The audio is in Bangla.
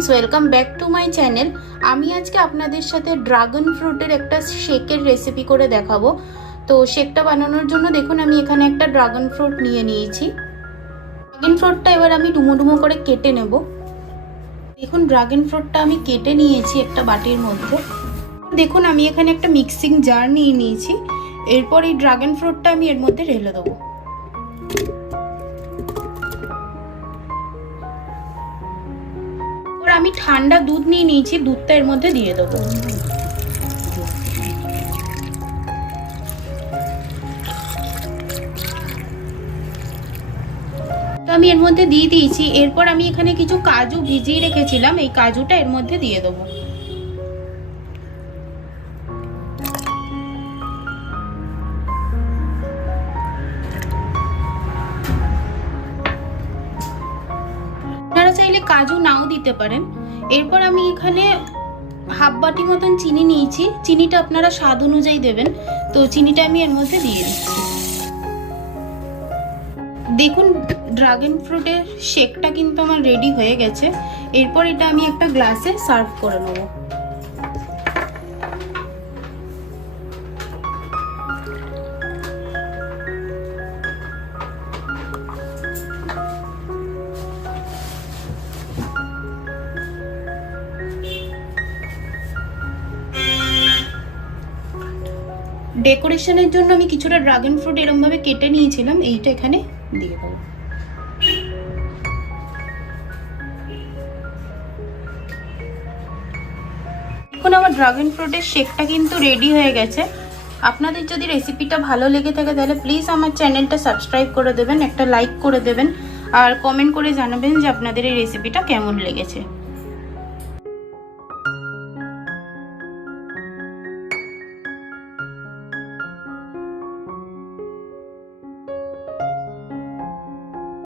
Friends welcome back to my channel. আমি আজকে আপনাদের সাথে ড্রাগন ফ্রুটের একটা শেকের রেসিপি করে দেখাবো। তো শেকটা বানানোর জন্য দেখুন আমি এখানে একটা ড্রাগন ফ্রুট নিয়ে নিয়েছি। ড্রাগন ফ্রুটটা এবার আমি ডুমো ডুমো করে কেটে নেব। দেখুন ড্রাগন ফ্রুটটা আমি কেটে নিয়েছি একটা বাটির মধ্যে। দেখুন আমি এখানে একটা মিক্সিং জার নিয়ে নিয়েছি। এরপর এই ড্রাগন ফ্রুটটা আমি এর মধ্যে ঢেলে দেবো। আমি ঠান্ডা দুধ নিয়ে নিয়েছি, দুধটা এর মধ্যে দিয়ে দেবো। তো আমি এর মধ্যে দিয়ে দিয়েছি। এরপর আমি এখানে কিছু কাজু ভিজিয়ে রেখেছিলাম, এই কাজুটা এর মধ্যে দিয়ে দেবো। আপনারা চাইলে কাজু নাও দিতে পারেন। এরপর আমি এখানে হাফ বাটি মতন চিনি নিয়েছি। চিনিটা আপনারা স্বাদ অনুযায়ী দেবেন। তো চিনিটা আমি এর মধ্যে দিয়ে দিচ্ছি। দেখুন ড্রাগন ফ্রুটের শেকটা কিন্তু আমার রেডি হয়ে গেছে। এরপর এটা আমি একটা গ্লাসে সার্ভ করে নেব। ডেকোরেশনের জন্য আমি কিছুটা ড্রাগন ফ্রুট এরকম ভাবে কেটে নিয়েছিলাম, এইটা এখানে দিয়ে দেবো। এখন আমার ড্রাগন ফ্রুটের শেকটা কিন্তু রেডি হয়ে গেছে। আপনাদের যদি রেসিপিটা ভালো লেগে থাকে তাহলে প্লিজ আমার চ্যানেলটা সাবস্ক্রাইব করে দেবেন, একটা লাইক করে দেবেন আর কমেন্ট করে জানাবেন যে আপনাদের এই রেসিপিটা কেমন লেগেছে।